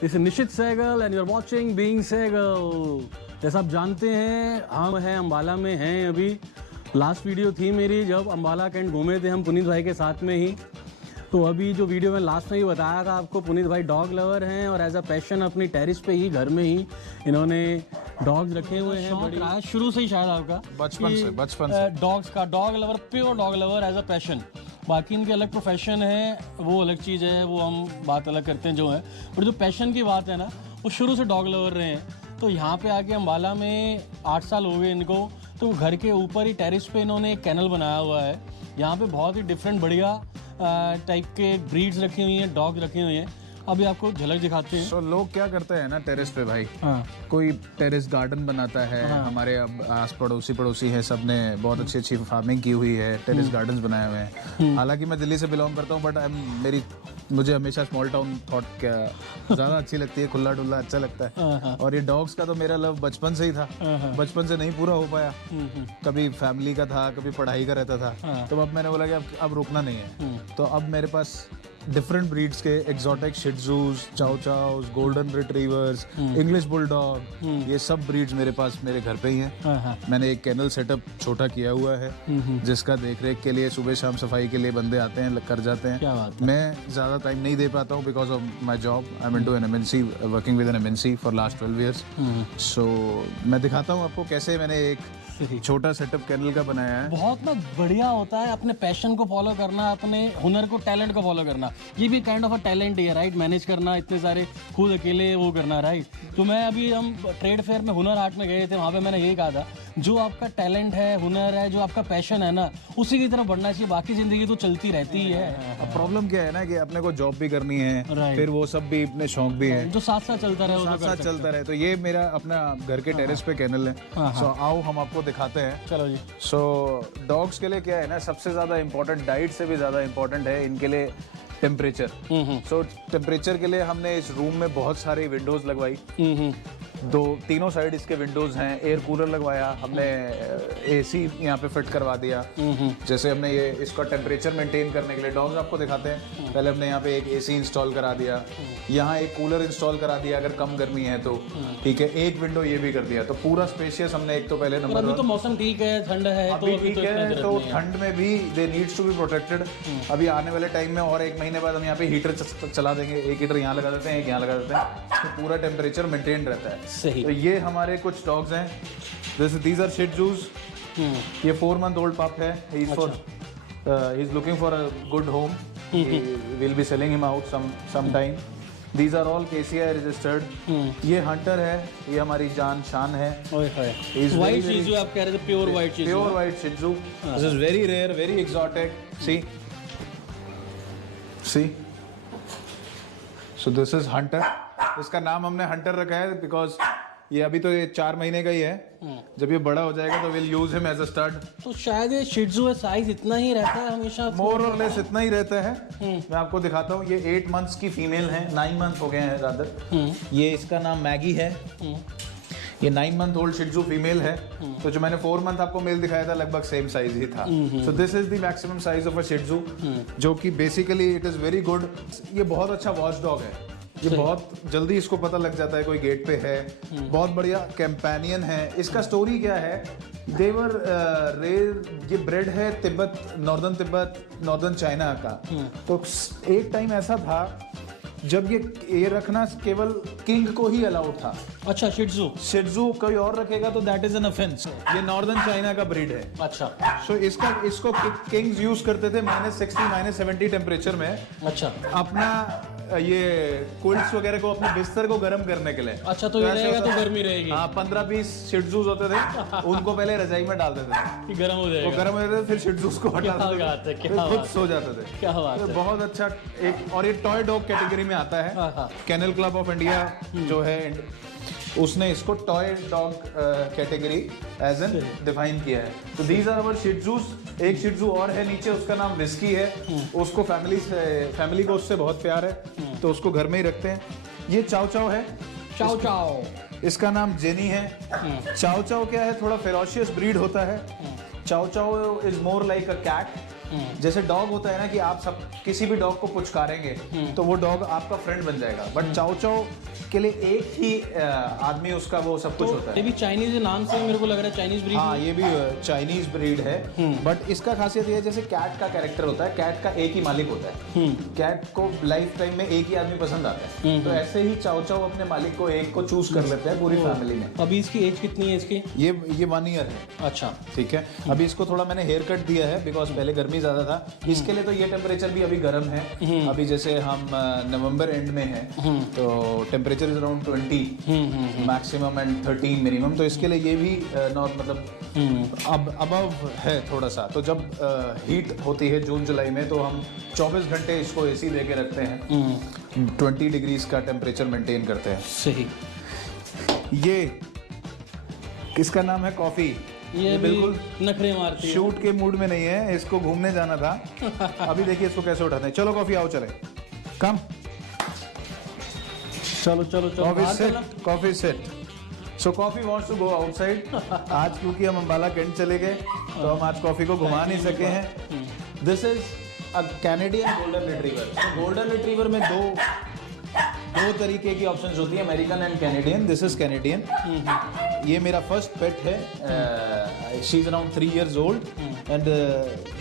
This is Nishit Sehgal and you are watching being Sehgal. जैसा आप जानते हैं हम हैं अम्बाला में हैं अभी। लास्ट वीडियो थी मेरी जब अम्बाला कैंट घूमे थे हम पुनीत भाई के साथ में ही। तो अभी जो वीडियो में लास्ट में ही बताया था आपको, पुनीत भाई डॉग लवर हैं और एज अ पैशन अपनी टेरिस पे ही घर में ही इन्होंने डॉग्स रखे हुए हैं। शौक रहा है शुरू से ही शायद आपका, बचपन से डॉग्स का, dog lover, pure dog lover as a passion. बाकी इनके अलग प्रोफेशन है, वो अलग चीज़ है, वो हम बात अलग करते हैं जो है। और जो पैशन की बात है ना, वो शुरू से डॉग लवर रहे हैं। तो यहाँ पे आके अम्बाला में 8 साल हो गए इनको। तो घर के ऊपर ही टेरिस पे इन्होंने एक कैनल बनाया हुआ है। यहाँ पे बहुत ही डिफरेंट बढ़िया टाइप के ब्रीड्स रखी हुई हैं, डॉग रखे हुए हैं। अभी आपको झलक दिखाते हैं। So, लोग क्या करते हैं ना टेरेस पे भाई, हाँ। कोई टेरेस गार्डन बनाता है। हमारे अब आस पड़ोसी है, सब ने बहुत अच्छी अच्छी फार्मिंग की हुई है, टेरेस गार्डन्स बनाए हुए हैं। हालांकि मैं दिल्ली से बिलोंग करता हूँ, बट मुझे हमेशा स्मॉल टाउन थॉट क्या ज़्यादा अच्छी लगती है, खुला डुल्ला अच्छा लगता है। और ये डॉग्स का तो मेरा लव बचपन से ही था, बचपन से नहीं पूरा हो पाया। कभी फैमिली का था, कभी पढ़ाई का रहता था। तो अब मैंने बोला कि अब रुकना नहीं है। तो अब मेरे पास डिफरेंट ब्रीड्स के exotic shih tzus, chow chows, golden retrievers, English bulldog, ये सब ब्रीड्स मेरे पास मेरे घर पे ही हैं। मैंने एक केनल सेटअप छोटा किया हुआ है, जिसका देखरेख के लिए सुबह शाम सफाई के लिए बंदे आते हैं, कर जाते हैं। मैं ज़्यादा टाइम नहीं दे पाता हूँ because of my job. I am into an MNC, working with an MNC for last 12 years. So मैं दिखाता हूँ आपको कैसे मैंने एक छोटा सेटअप कैनल का बनाया है। बहुत ना बढ़िया होता है अपने पैशन को फॉलो करना, अपने हुनर को, टैलेंट को फॉलो करना। ये भी काइंड ऑफ अ टैलेंट है, राइट? मैनेज करना, इतने सारे खुद अकेले वो करना, राइट? तो मैं अभी हम ट्रेड फेयर में हुनर हाट में गए थे, वहाँ पे मैंने यही कहा था, जो आपका टैलेंट है, हुनर है, जो आपका पैशन है ना, उसी की तरफ बढ़ना चाहिए। बाकी जिंदगी तो चलती रहती ही है। अब प्रॉब्लम क्या है ना कि अपने को जॉब भी करनी है, फिर वो सब भी अपने शौक भी है, जो साथ साथ चलता रहे, साथ साथ चलता रहे। तो ये मेरा अपना घर के टेरेस पे कैनल है। सो आओ हम आपको दिखाते हैं। चलो जी। सो डॉग्स के लिए क्या है ना, सबसे ज्यादा इम्पोर्टेंट, डाइट से भी ज्यादा इम्पोर्टेंट है इनके लिए टेम्परेचर। सो टेम्परेचर के लिए हमने इस रूम में बहुत सारी विंडोज लगवाई। तीनों साइड इसके विंडोज हैं। एयर कूलर लगवाया हमने, एसी यहाँ पे फिट करवा दिया। जैसे हमने ये इसका टेम्परेचर मेंटेन करने के लिए, डॉग्स आपको दिखाते हैं, पहले हमने यहाँ पे एक एसी इंस्टॉल करा दिया, यहाँ एक कूलर इंस्टॉल करा दिया अगर कम गर्मी है तो, ठीक है। एक विंडो ये भी कर दिया, तो पूरा स्पेशियस हमने एक तो पहले नंबर। अभी तो मौसम ठीक है, ठंड है, अभी ठीक है, तो ठंड में भी they needs to be protected. अभी आने वाले टाइम में और 1 महीने बाद हम यहाँ पे हीटर चला देंगे। एक हीटर यहाँ लगा देते हैं, एक यहाँ लगा देते हैं, तो पूरा टेम्परेचर मेंटेन रहता है। सही। तो ये हमारे कुछ डॉग्स हैं, जैसे दीज आर शिट्जूज। ये 4 month old pup है। He is looking for a good home. Will be selling him out some time. These are all KCI registered. ये हंटर है, ये हमारी जान शान है। व्हाइट शिट्जू आप कह रहे थे, pure white shih tzu. Pure white shih tzu, this is very rare, very exotic. See so this is Hunter. इसका नाम हमने हंटर रखा है बिकॉज ये अभी तो ये 4 महीने का ही है। जब ये बड़ा हो जाएगा तो will use him as a stud. तो शायद ये शिट्जू है, साइज इतना ही रहता है हमेशा, मोर और लेस इतना ही रहता है। मैं आपको दिखाता हूँ, ये 8 months की फीमेल है, 9 months हो गए हैं रादर। ये इसका नाम मैगी है। ये 9 month old शिट्जू फीमेल है। तो जो मैंने 4 month आपको मेल दिखाया था, लगभग सेम साइज ही था। So this is the maximum size of a shih tzu, जो कि basically it is very good. ये बहुत अच्छा वॉच डॉग है। ये बहुत जल्दी इसको पता लग जाता है कोई गेट पे है। बहुत बढ़िया कंपेनियन है। इसका स्टोरी क्या है, देवर रेयर, ये ब्रेड है तिब्बत, नॉर्दर्न चाइना का। तो एक टाइम ऐसा था जब ये रखना केवल किंग को ही अलाउड था। अच्छा, शिट्जू कोई और रखेगा तो दैट इज एन ऑफेंस। ये नॉर्दर्न चाइना का ब्रीड है। अच्छा। सो इसको किंग्स यूज करते थे -60 -70 टेम्परेचर में। अच्छा। अपना ये क्विल्ट्स वगैरह को, अपने बिस्तर को गर्म करने के लिए। अच्छा, तो ये रहेगा तो गर्मी रहेगी। हाँ, 15-20 शिट्जूज होते थे, उनको पहले रजाई में डाल देते थे, गर्म हो जाएगा। वो गर्म हो जाते थे, फिर शिट्जूज को हटा देते थे, खुद सो जाते थे। क्या बात है। बहुत अच्छा एक, और ये टॉय डॉग कैटेगरी में आता है। केनल क्लब ऑफ इंडिया जो है, उसने इसको toy dog category as an define किया है। तो दीज आर अवर शिट्जूज। एक शिट्जू और है नीचे, उसका नाम रिस्की है। उसको फैमिली को उससे बहुत प्यार है, तो उसको घर में ही रखते हैं। ये चाउ चाउ है। चाउ, इसका नाम जेनी है। चाउ चाउ क्या है, थोड़ा फेरोशियस ब्रीड होता है। Chow chow is more like a cat. जैसे डॉग होता है ना कि आप सब किसी भी डॉग को पुचकारेंगे तो वो डॉग आपका फ्रेंड बन जाएगा, बट चाओ चाओ के लिए एक ही आदमी उसका वो सब कुछ होता है। ये भी चाइनीज नाम से मेरे को लग रहा है चाइनीज ब्रीड। हाँ, ये भी चाइनीज ब्रीड है, बट इसका खासियत ये है जैसे कैट का कैरेक्टर होता है, कैट का एक ही मालिक होता है, कैट को लाइफ टाइम में एक ही आदमी पसंद आता है, तो ऐसे ही चाओ चाओ अपने मालिक को एक को चूज कर लेते हैं पूरी फैमिली में। अभी इसकी एज कितनी है इसकी? ये 1 ईयर है। अच्छा, ठीक है। अभी इसको थोड़ा मैंने हेयर कट दिया है बिकॉज पहले गर्मी ज्यादा था, इसके लिए तो ये टेम्परेचर भी अभी गर्म है। अभी जैसे हम नवंबर एंड में हैं तो temperature is around 20 maximum and 13 minimum, तो इसके लिए ये भी नॉट मतलब अब अबव है थोड़ा सा। तो जब हीट होती है जून जुलाई में तो हम 24 घंटे इसको एसी दे के रखते हैं, 20 डिग्रीज का टेम्परेचर मेंटेन करते हैं। सही। ये किसका नाम है? कॉफी। ये बिल्कुल नखरे मारती है, शूट के मूड में नहीं है, इसको घूमने जाना था। अभी देखिए इसको कैसे उठाते हैं। चलो कॉफी, आओ चले, कम, चलो चलो चलो, Coffee sit, Coffee sit. So Coffee wants to go outside. आज क्योंकि हम अम्बाला कैंट चले गए तो हम आज कॉफी को घुमा नहीं सके हैं। This is a Canadian golden retriever. Golden retriever में दो तरीके की ऑप्शंस होती है, American and Canadian. This is Canadian. ये मेरा फर्स्ट पेट है। She is around 3 years old and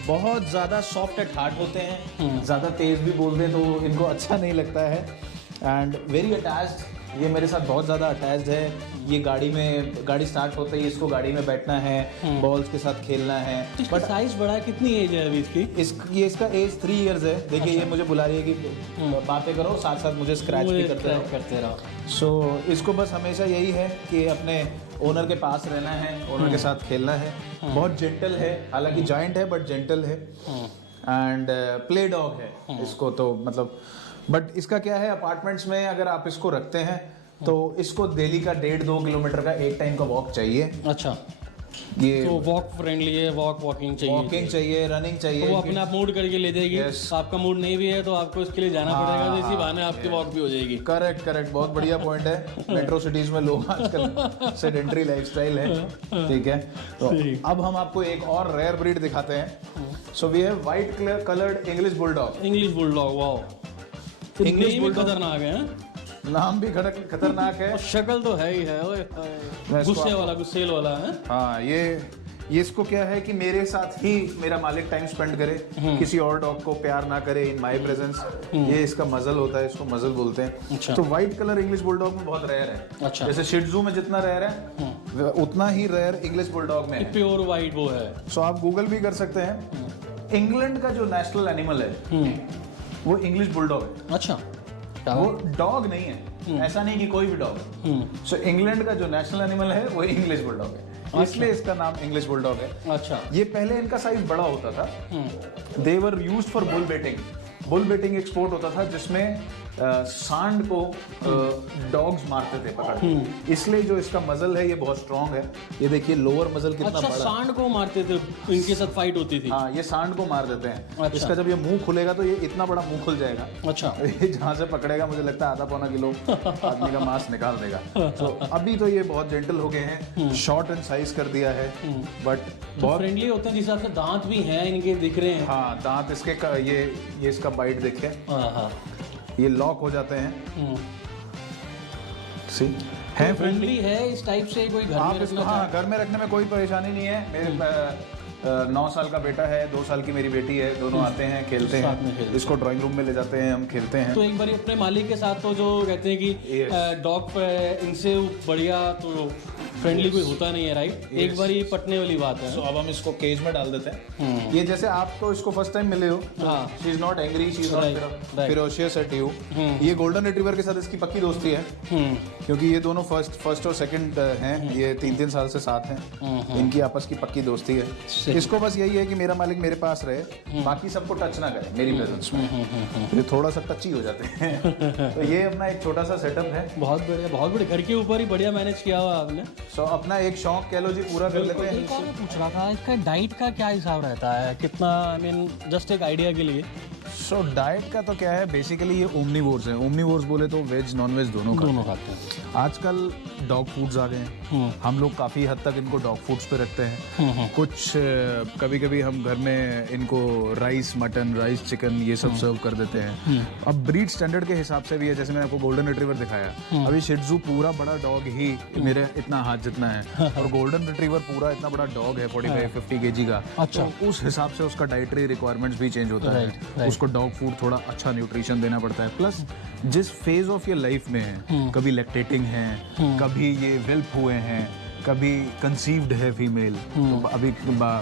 बहुत ज़्यादा सॉफ्ट एट हार्ट होते हैं, ज़्यादा तेज़ भी बोल दें तो इनको अच्छा नहीं लगता है, एंड वेरी अटैच्ड। ये मेरे साथ बहुत ज़्यादा अटैच्ड है। ये गाड़ी स्टार्ट होते ही इसको गाड़ी में बैठना है, बॉल्स के साथ खेलना है। बट साइज बड़ा है, कितनी एज है अभी इसकी? ये इसका एज 3 years है। देखिए ये मुझे बुला रही है कि बातें करो, साथ साथ मुझे स्क्रैच भी करते रहो। सो इसको बस हमेशा यही है कि अपने ओनर के पास रहना है, ओनर के साथ खेलना है। बहुत जेंटल है, हालांकि जायंट है बट जेंटल है, एंड प्ले डॉग है इसको तो मतलब। बट इसका क्या है, अपार्टमेंट्स में अगर आप इसको रखते हैं तो इसको डेली का 1.5-2 किलोमीटर का एक टाइम का वॉक चाहिए। अच्छा, ये तो वॉक फ्रेंडली है, वॉकिंग चाहिए, रनिंग चाहिए। तो वो अपने आप मूड करके ले जाएगी। Yes. आपका मूड नहीं भी है तो आपको इसके लिए जाना पड़ेगा, तो इसी बहाने आपकी वॉक भी हो जाएगी। करेक्ट, बहुत बढ़िया पॉइंट है। मेट्रो सिटीज में लोग आजकल सेडेंटरी लाइफस्टाइल है, ठीक है। तो अब हम आपको एक और रेयर ब्रीड दिखाते हैं। So we have white coloured English bulldog. English bulldog, wow, English bulldog खतरनाक है, नाम भी खतरनाक है, और शक्ल तो है ही है, गुस्सेल वाला है। हाँ, ये इसको क्या है कि मेरे साथ ही मेरा मालिक टाइम स्पेंड करे, किसी और डॉग को प्यार ना करे इन माय प्रेजेंस। ये इसका मजल होता है, इसको मजल बोलते हैं। अच्छा। तो व्हाइट कलर इंग्लिश बुलडॉग में बहुत रेयर है। अच्छा। जैसे शिट्जू में जितना रेयर है उतना ही रेयर इंग्लिश बुलडॉग में है। प्योर व्हाइट वो है। सो आप गूगल भी कर सकते हैं। इंग्लैंड का जो नेशनल एनिमल है वो इंग्लिश बुलडॉग है। अच्छा, वो डॉग नहीं है, ऐसा नहीं कि कोई भी डॉग। सो इंग्लैंड का जो नेशनल एनिमल है वो इंग्लिश बुलडॉग है, इसलिए इसका नाम इंग्लिश बुलडॉग है। अच्छा, ये पहले इनका साइज बड़ा होता था। They were used for bull baiting. Bull baiting export होता था जिसमें सांड को डॉग्स मारते थे पकड़, इसलिए जो इसका मजल है ये बहुत स्ट्रांग है। ये देखिए लोअर मजल कितना अच्छा, बड़ा। सांड को मारते थे, इनके साथ फाइट होती थी। हाँ, ये सांड को मार देते हैं। अच्छा। इसका जब ये मुंह खुलेगा तो ये इतना बड़ा मुंह खुल जाएगा। अच्छा, ये जहाँ से पकड़ेगा मुझे लगता है आधा-पौना किलो आदमी का मांस निकाल देगा। तो अभी तो ये बहुत जेंटल हो गए हैं, शॉर्ट एंड साइज कर दिया है, बट बहुत फ्रेंडली होते हैं। जिस हिसाब से दांत भी हैं इनके दिख रहे हैं। हाँ, दांत इसके ये इसका बाइट देखें, हाँ, ये लॉक हो जाते हैं। सी है फ्रेंडली है इस टाइप से। कोई घर आप में इसको हाँ घर में रखने में कोई परेशानी नहीं है। मेरे 9 साल का बेटा है, 2 साल की मेरी बेटी है, दोनों आते हैं, खेलते हैं। इसको ड्राइंग रूम में ले जाते हैं, हम खेलते हैं। तो एक बार अपने मालिक के साथ तो जो कहते हैं कि डॉग पे इनसे बढ़िया तो फ्रेंडली कोई होता नहीं है, राइट? एक बार ही पटने वाली बात है। तो अब हम इसको केज में डाल देते हैं। ये जैसे आप तो इसको फर्स्ट टाइम मिले हो, she is not angry, she is not ferocious at you. ये गोल्डन रिट्रीवर के साथ इसकी पक्की दोस्ती है, क्योंकि ये दोनों फर्स्ट और सेकंड हैं। ये 3-3 साल से साथ हैं, इनकी आपस की पक्की दोस्ती है। इसको बस यही है कि मेरा मालिक मेरे पास रहे, बाकी सबको टच ना करे मेरी प्रेजेंस में। ये थोड़ा सा टची हो जाते हैं। तो ये अपना एक छोटा सा सेटअप है। बहुत बढ़िया, बहुत बढ़िया। घर के ऊपर ही बढ़िया मैनेज किया हुआ आपने। सो अपना एक शौक कह लो जी पूरा कर लेते हैं। एक और मैं पूछ रहा था, इसका डाइट का क्या हिसाब रहता है? कितना, आई मीन जस्ट एक आइडिया के लिए। सो डाइट का तो क्या है, बेसिकली ये ओमनीवोर्स हैं। ओमनीवोर्स बोले तो वेज नॉन वेज दोनों खाते हैं। आजकल डॉग फूड्स आ गए हैं, हम लोग काफ़ी हद तक इनको डॉग फूड्स पे रखते हैं। कुछ कभी कभी हम घर में इनको राइस मटन, राइस चिकन ये सब सर्व कर देते हैं। अब ब्रीड स्टैंडर्ड के हिसाब से भी है, जैसे मैंने आपको गोल्डन रिट्रीवर दिखाया, अभी शिट्जू पूरा बड़ा डॉग ही मेरे इतना हाथ जितना है, और गोल्डन रिट्रीवर पूरा इतना बड़ा डॉग है 45-50 केजी का। अच्छा। तो उस हिसाब से उसका डाइटरी रिक्वायरमेंट्स भी चेंज होता है। उसको डॉग फूड थोड़ा अच्छा न्यूट्रिशन देना पड़ता है। प्लस जिस फेज ऑफ ये लाइफ में है, कभी लैक्टेटिंग है, कभी ये वेल्प हुए हैं, कभी कंसीव्ड है फीमेल, तो अभी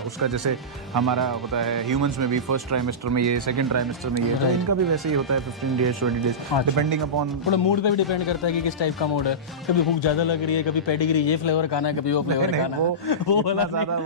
उसका जैसे हमारा होता है ह्यूमंस में भी फर्स्ट ट्राइमेस्टर में ये, सेकंड ट्राइमेस्टर में ये, तो इनका भी वैसे ही होता है 15 डेज 20 डेज, डिपेंडिंग अपॉन। थोड़ा मूड पे भी डिपेंड करता है कि किस टाइप का मूड है। कभी भूख ज्यादा लग रही है, कभी पेडिग्री ये फ्लेवर खाना है, कभी वो फ्लेवर खाना है। वो इतना ज्यादा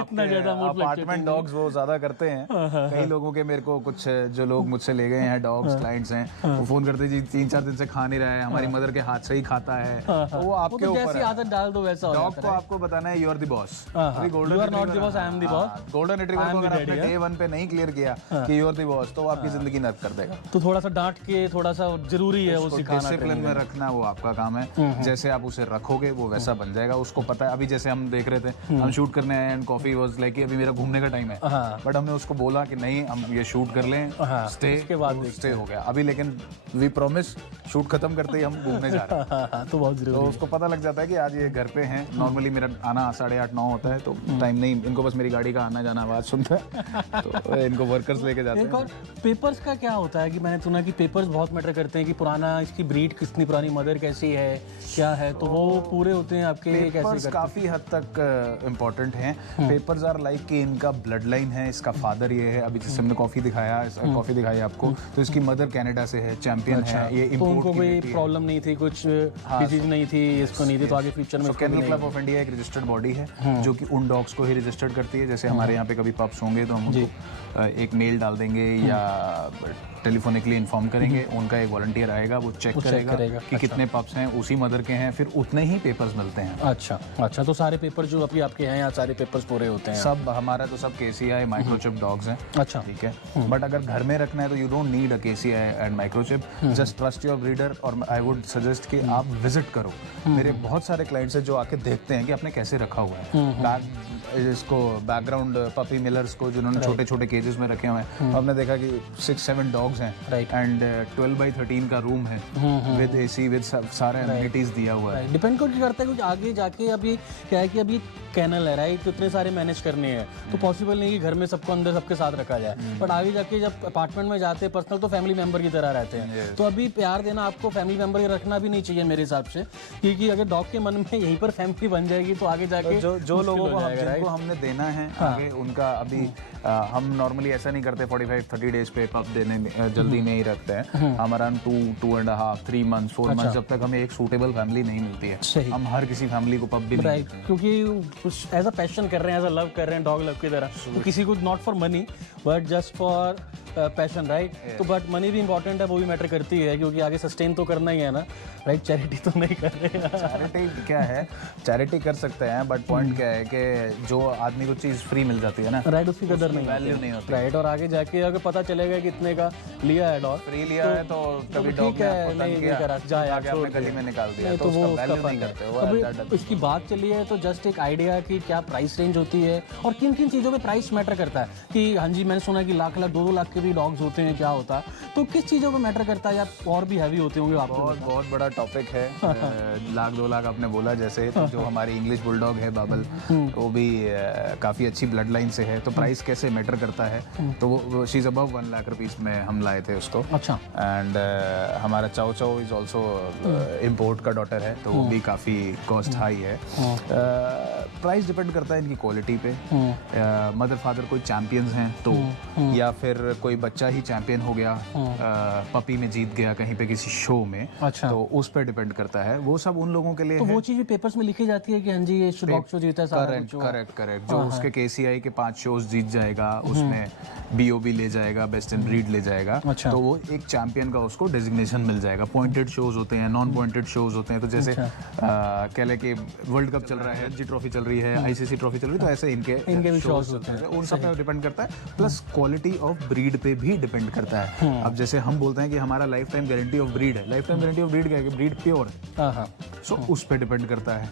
इतना ज्यादा अपार्टमेंट डॉग्स वो ज्यादा करते हैं। कई लोगों के, मेरे को कुछ जो लोग मुझसे ले गए हैं डॉग्स क्लाइंट्स हैं, वो फोन करते जी 3-4 दिन से खा नहीं रहा है, हमारी मदर के हाथ से ही खाता है। तो वो आपके ऊपर है, आदत डाल दो वैसा। डॉग को आपको बताना है you are the boss. You are not the boss, I am the boss. Golden retriever को अगर आपने डे 1 पे नहीं क्लियर किया कि यू आर द बॉस, तो वो आपकी जिंदगी नर्क कर देगा। तो थोड़ा सा डांट के, थोड़ा सा जरूरी है वो सिखाना, डिसिप्लिन में रखना वो आपका काम है। जैसे आप उसे रखोगे वो वैसा बन जाएगा। उसको पता है, अभी जैसे हम देख रहे थे, हम शूट करने आए एंड कॉफी वाज लाइक अभी मेरा घूमने का टाइम है, बट हमने उसको बोला कि नहीं हम ये शूट कर लें, स्टे के बाद स्टे हो गया अभी, लेकिन वी प्रॉमिस शूट खत्म करते ही हम घूमने जा रहे हैं। तो बहुत जरूरी तो उसको पता लग जाता है कि आज ये घर पे हैं। नॉर्मली मेरा आना 8:30-9 होता है, तो टाइम नहीं, इनको बस मेरी गाड़ी का आना जाना आवाज सुनता है, तो इनको वर्कर्स लेके जाते हैं। एक और पेपर्स का क्या होता है कि मैंने सुना कि पेपर्स बहुत मैटर करते हैं, कि पुराना इसकी ब्रीड कितनी पुरानी, मदर कैसी है, क्या है, तो वो पूरे होते हैं आपके। पेपर्स काफी हद तक इम्पोर्टेंट हैं। पेपर्स आर लाइक कि इनका ब्लड लाइन है, इसका फादर ये है। अभी जैसे हमने कॉफी दिखाया, कॉफी दिखाई आपको, तो इसकी मदर कनाडा से है, चैंपियन है, ये इंपोर्ट की कोई प्रॉब्लम नहीं थी, कुछ डिजीज नहीं थी, इसको नहीं थी, तो आगे फ्यूचर में। केनल क्लब ऑफ इंडिया एक रजिस्टर्ड बॉडी है जो कि उन डॉग्स को ही रजिस्टर्ड करती है। जैसे हमारे यहाँ पे कभी पप्स होंगे तो हम उनको एक मेल डाल देंगे या टेलीफोनिकली इन्फॉर्म करेंगे, उनका एक वॉलंटियर आएगा, वो चेक करेगा कि कितने पप्स हैं, उसी मदर के हैं, फिर उतने ही पेपर्स मिलते हैं। अच्छा, तो सारे पेपर जो अभी आपके हैं यहाँ, सारे पेपर्स पूरे होते हैं? सब हमारा तो सब केसीआई माइक्रोचिप डॉग्स हैं। अच्छा, ठीक है। बट अगर घर में रखना है तो you don't need a KCI and microchip, just trust your breeder. और आई वुड सजेस्ट कि आप विजिट करो। मेरे बहुत सारे क्लाइंट्स हैं जो आके देखते हैं कि आपने कैसे रखा हुआ है। इसको बैकग्राउंड पपी मिलर्स को जिन्होंने छोटे छोटे केजेस में रखे हुए हैं, हमने देखा कि 6-7 डॉग्स हैं एंड 12x13 का रूम है विद एसी, विद सारे एमिनिटीज दिया हुआ है। डिपेंड करता है क्योंकि आगे जाके अभी क्या है कि अभी कैनल है, राइट, तो इतने सारे मैनेज करने हैं, तो पॉसिबल नहीं कि घर में सबको अंदर सबके साथ रखा जाए। बट आगे जाके जब अपार्टमेंट में जाते हैं पर्सनल, तो फैमिली मेंबर की तरह रहते हैं। तो अभी प्यार देना आपको फैमिली मेंबर रखना भी नहीं चाहिए मेरे हिसाब से, क्योंकि अगर डॉग के मन में यहीं पर फैमिली बन जाएगी तो आगे जाके जो लोगों को हमने देना है आगे उनका, अभी हम नॉर्मली ऐसा नहीं करते 45-30 डेज पे पप देने जल्दी नहीं रखते हैं। हमारा 2.5-3 मंथ्स 4 मंथ्स जब तक हमें एक सूटेबल फैमिली नहीं मिलती है, हम हर किसी फैमिली को पप भी नहीं देते हैं। क्योंकि कुछ एज अ पैशन कर रहे हैं, एज अ लव कर रहे हैं, डॉग लव की तरह, तो किसी को not for money but just for passion, right. तो बट मनी भी इंपॉर्टेंट है, वो भी मैटर करती है, क्योंकि आगे सस्टेन तो करना ही है ना, राइट। चैरिटी तो नहीं कर रहे हैं। चैरिटी क्या है, चैरिटी कर सकते हैं, बट पॉइंट क्या है कि जो आदमी को चीज फ्री मिल जाती है ना, राइट, उसकी कदर नहीं, वैल्यू नहीं होती, राइट। और आगे जाके अगर पता चलेगा कि इतने का लिया है डॉग, फ्री लिया है, तो कभी डॉग ने आपको तंग किया, जाए आपने गली में निकाल दिया, तो वो उसका वैल्यू नहीं करते। वो इसकी बात चली है, तो जस्ट एक आइडिया कि क्या प्राइस रेंज होती है और किन किन चीज़ों पे प्राइस मैटर करता है। कि हाँ जी, मैंने सुना कि लाख 2-2 लाख के भी डॉग्स होते हैं, क्या होता है, तो किस चीज़ों पे मैटर करता है, या और भी हैवी होते होंगे आपको? बहुत बड़ा टॉपिक है। 1-2 लाख आपने बोला जैसे, तो जो हमारी इंग्लिश बुलडॉग है बाबल, वो भी काफ़ी अच्छी ब्लड लाइन से है, तो प्राइस कैसे मैटर करता है, तो वो she is above 1 lakh rupees में हम लाए थे उसको। अच्छा। एंड हमारा चाओ चाओ इज़ ऑल्सो इम्पोर्ट का डॉटर है, तो वो भी काफ़ी कॉस्ट हाई है। प्राइस डिपेंड करता है इनकी क्वालिटी पे। मदर फादर कोई चैंपियंस हैं तो, या फिर कोई बच्चा ही चैंपियन हो गया, पपी में जीत गया कहीं पे किसी शो में, अच्छा, तो उस पर डिपेंड करता है। वो सब उन लोगों के लिए तो वो चीज़ पेपर्स में लिखी जाती है कि हाँ जी ये डॉग शो जीता है। करेक्ट। जो उसके केसीआई के 5 शोज जीत जाएगा, उसमें बीओबी ले जाएगा, बेस्ट इन ब्रीड ले जाएगा, तो वो एक चैंपियन का उसको डेजिग्नेशन मिल जाएगा। पॉइंटेड शोज होते हैं, नॉन पॉइंटेड शोज होते हैं। तो जैसे कह ले कि वर्ल्ड कप चल रहा है, रणजी ट्रॉफी चल रही रही है, आईसीसी ट्रॉफी चल रही है, तो ऐसे इनके भी shows shows होते होते हैं, उन सब पे डिपेंड करता है। प्लस क्वालिटी ऑफ ब्रीड पे भी डिपेंड करता है। अब जैसे हम बोलते हैं कि हमारा life time guarantee of breed है, life time guarantee of breed क्या है कि ब्रीड प्योर है, सो उस पे डिपेंड करता है।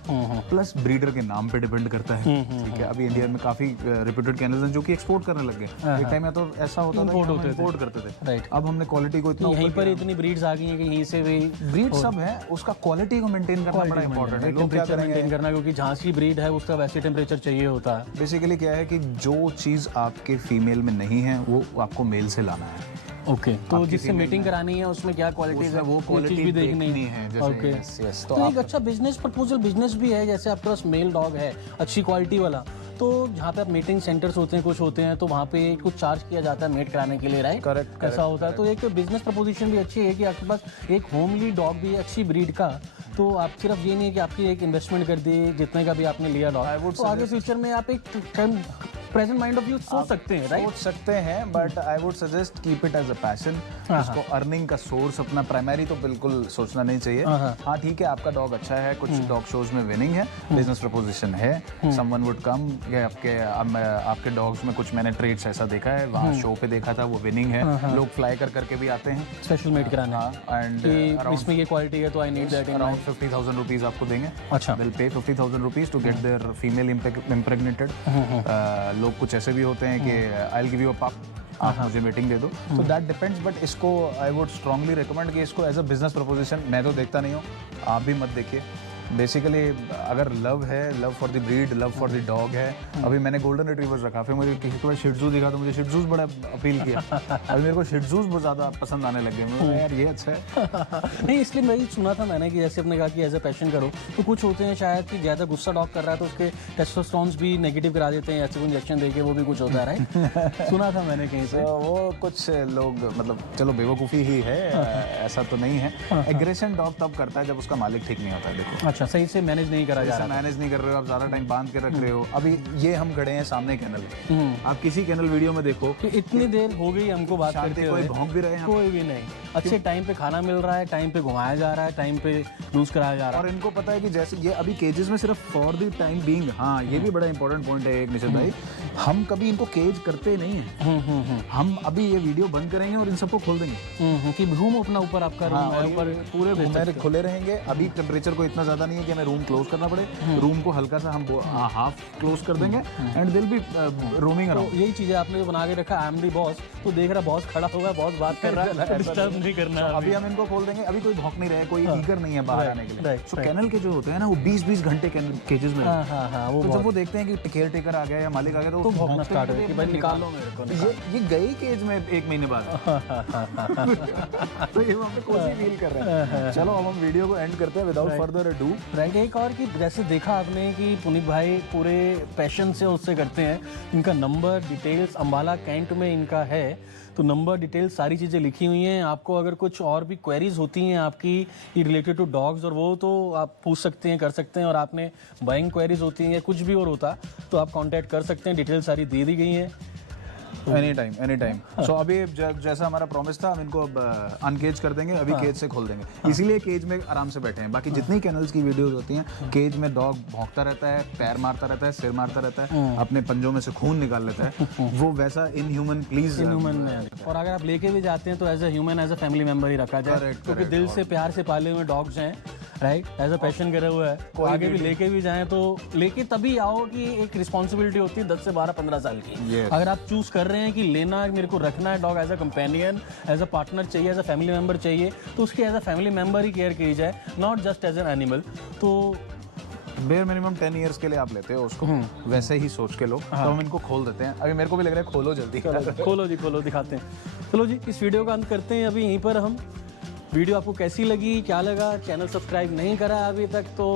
प्लस ब्रीडर के नाम पे डिपेंड करता है, ठीक है। अभी इंडिया में काफी रेप्यूटेड कैनल्स हैं जो कि एक्सपोर्ट करने लग गए। एक टाइम में तो ऐसा होता था कि हम इंपोर्ट करते थे, राइट। अब हमने क्वालिटी को इतना यहीं पर इतनी ब्रीड्स आ गई हैं कि यहीं से भी ब्रीड सब है, उसका क्वालिटी को मेंटेन करना बड़ा इंपॉर्टेंट है। लोग क्या टेम्परेचर करेंगे, मेंटेन करना, क्योंकि जहाँ की ब्रीड है उसका वैसे टेम्परेचर चाहिए होता है। बेसिकली क्या है कि जो चीज़ आपके फीमेल में नहीं है वो आपको मेल से लाना है। ओके, तो जिससे मीटिंग करानी है उसमें क्या क्वालिटीज है, वो क्वालिटी भी देखनी है। जैसे ओके, yes, तो एक अच्छा बिजनेस प्रपोजल बिजनेस भी है। जैसे आपके पास मेल डॉग है अच्छी क्वालिटी वाला, तो जहाँ पे आप मीटिंग सेंटर्स होते हैं, कुछ होते हैं, तो वहाँ पे कुछ चार्ज किया जाता है मेट कराने के लिए, राइट? करेक्ट, ऐसा होता है। तो एक बिजनेस प्रपोजिशन भी अच्छी है कि आपके पास एक होमली डॉग भी है अच्छी ब्रीड का, तो आप सिर्फ ये नहीं है कि आपकी एक इन्वेस्टमेंट कर दी जितने का भी आपने लिया डॉग, तो आगे फ्यूचर में आप एक प्रेजेंट माइंड ऑफ व्यू सोच सकते हैं, राइट? सोच सकते हैं, but I would suggest keep it as a passion. उसको अर्निंग का सोर्स अपना प्राइमरी तो बिल्कुल सोचना नहीं चाहिए। हाँ ठीक है, आपका डॉग अच्छा है, कुछ डॉग शोज में विनिंग है, बिजनेस प्रपोजिशन है, समवन वुड कम, आपके डॉग्स में कुछ मैंने ट्रेड्स ऐसा देखा है, वहाँ शो पे देखा था, वो विनिंग है, लोग फ्लाई कर करके भी आते हैं स्पेशल मेट कराने, एंड इसमें ये क्वालिटी है तो I need that. Around 50,000 rupees आपको देंगे। अच्छा, will pay 50,000 rupees to get their female impregnated. लोग कुछ ऐसे भी होते हैं कि I will give you a pup, आप मुझे मीटिंग दे दो, तो दैट डिपेंड्स। बट इसको आई वुड स्ट्रांगली रिकमेंड कि इसको एज अ बिजनेस प्रपोजिशन मैं तो देखता नहीं हूँ, आप भी मत देखिए। बेसिकली अगर लव है, love for the breed, love for the dog है, अभी मैंने गोल्डन रिट्रीवर्स रखा, फिर मुझे किसी को शिट्जू दिखा तो मुझे शिट्जूज बड़ा अपील किया, अभी मेरे को शिट्जूज बहुत ज़्यादा पसंद आने लगे। मैं यार ये अच्छा है नहीं, इसलिए मैं सुना था मैंने कि जैसे आपने कहा कि एज अ पैशन करो, तो कुछ होते हैं शायद कि ज़्यादा गुस्सा डॉग कर रहा है तो उसके टेस्टोस्टेरोन्स भी नेगेटिव करा देते हैं, ऐसे इंजेक्शन देके, वो भी कुछ होता है, राइट? सुना था मैंने कहीं से। वो कुछ लोग मतलब चलो बेवकूफ़ी ही है, ऐसा तो नहीं है। एग्रेशन डॉग तब करता है जब उसका मालिक ठीक नहीं होता है। देखो, अच्छा, सही से मैनेज नहीं करा जा रहा, मैनेज नहीं कर रहे हो आप, ज्यादा टाइम बांध के रख रहे हो। अभी ये हम खड़े हैं सामने कैनल, आप किसी कैनल वीडियो में देखो कि इतनी देर हो गई हमको बात करते हुए, कोई भौंक भी रहे हैं, कोई भी नहीं, अच्छे टाइम पे खाना मिल रहा है, टाइम पे घुमाया जा रहा है, टाइम पे लूज कराया जा रहा है, और इनको पता है कि जैसे ये अभी केजेस में सिर्फ फॉर द टाइम बीइंग। हाँ, ये भी बड़ा इंपॉर्टेंट पॉइंट है एक, निशित भाई, हम कभी इनको केज करते नहीं है। हम अभी ये वीडियो बंद करेंगे और इन सबको खोल देंगे कि रूम अपना ऊपर आपका रूम है, ऊपर पूरे खुले रहेंगे। अभी टेम्परेचर को इतना ज्यादा नहीं है कि हमें रूम क्लोज करना पड़े, रूम को हल्का सा हम हाफ क्लोज कर देंगे एंड दिल बी रोमिंग अराउंड। यही चीजें आपने जो बना के रखा, आई एम दी बॉस, तो देख रहा बॉस खड़ा होगा, बॉस बात कर रहा है, डिस्टर्ब नहीं करना। अभी हम इनको खोल देंगे, अभी कोई भौंक नहीं रहा है, कोई ईगर नहीं है बाहर आने के लिए। सो कैनल के जो होते हैं ना, वो 20-20 घंटे केजेस में, तो जब वो देखते हैं कि केयर टेकर आ गया या मालिक आ गया तो भौंकना स्टार्ट हो गया कि भाई निकालो मेरे को। ये गए केज में 1 महीने बाद तो ये वहाँ पे कोसी फील कर रहे हैं। चलो अब हम वीडियो को एंड करते हैं विदाउट फर्दर अडू। राइट, एक और कि जैसे देखा आपने कि पुनीत भाई पूरे पैशन से उससे करते हैं, इनका नंबर डिटेल्स अम्बाला कैंट में इनका है, तो नंबर डिटेल्स सारी चीज़ें लिखी हुई हैं। आपको अगर कुछ और भी क्वेरीज होती हैं आपकी रिलेटेड टू डॉग्स और वो, तो आप पूछ सकते हैं, कर सकते हैं। और आपने बाइंग क्वेरीज होती हैं या कुछ भी और होता तो आप कांटेक्ट कर सकते हैं, डिटेल्स सारी दे दी गई हैं। Any time. सो अभी जैसा हमारा प्रॉमिस था, हम इनको अब अनकेज कर देंगे, अभी केज से खोल देंगे, इसीलिए केज में आराम से बैठे हैं। बाकी जितनी कैनल्स की वीडियोस होती हैं, केज में डॉग भौंकता रहता है, पैर मारता रहता है, सिर मारता रहता है, अपने पंजों में से खून निकाल लेता है, वो वैसा इनह्यूमन प्लीज इनह्यूमन में। और अगर आप लेके भी जाते हैं तो as a human, as a family member ही रखा जाए, क्योंकि दिल से प्यार से पाले हुए डॉग्स हैं, राइट, एज अ पैशन करे हुए है। आगे भी लेके भी जाएं तो लेके तभी आओ कि एक रिस्पॉन्सिबिलिटी होती है 10 से 12-15 साल की। अगर आप चूज कर रहे हैं कि लेना मेरे को रखना है dog as a companion, as a partner चाहिए, एज अ फैमिली मेंबर चाहिए, तो उसकी एज अ फैमिली मेंबर ही केयर की जाए, not just as an animal. तो बेयर मिनिमम 10 इयर्स के लिए आप लेते हो उसको, वैसे ही सोच के लो। तो हम इनको खोल देते हैं, अभी मेरे को भी लग रहा है खोलो जल्दी। खोलो जी, खोलो, दिखाते हैं। चलो जी, इस वीडियो का अंत करते हैं अभी यहीं पर हम। वीडियो आपको कैसी लगी, क्या लगा, चैनल सब्सक्राइब नहीं करा अभी तक तो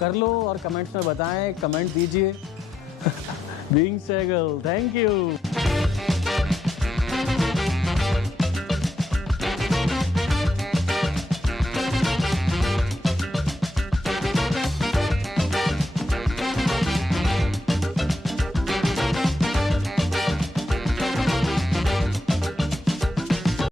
कर लो और कमेंट्स में बताएं, कमेंट दीजिए। Being Sehgal, thank you.